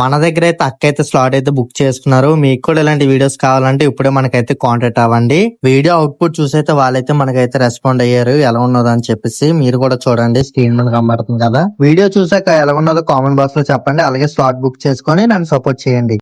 మన దగ్గర అయితే అక్క అయితే స్లాట్ అయితే బుక్ చేసుకున్నారు. మీకు కూడా ఇలాంటి వీడియోస్ కావాలంటే ఇప్పుడే మనకైతే కాంటాక్ట్ అవ్వండి. వీడియో అవుట్పుట్ చూసైతే వాళ్ళైతే మనకైతే రెస్పాండ్ అయ్యారు ఎలా ఉన్నదో అని చెప్పేసి. మీరు కూడా చూడండి, స్క్రీన్ మీద కనబడుతుంది కదా. వీడియో చూసాక ఎలా ఉన్నదో కామెంట్ బాక్స్ లో చెప్పండి. అలాగే స్లాట్ బుక్ చేసుకొని నన్ను సపోర్ట్ చేయండి.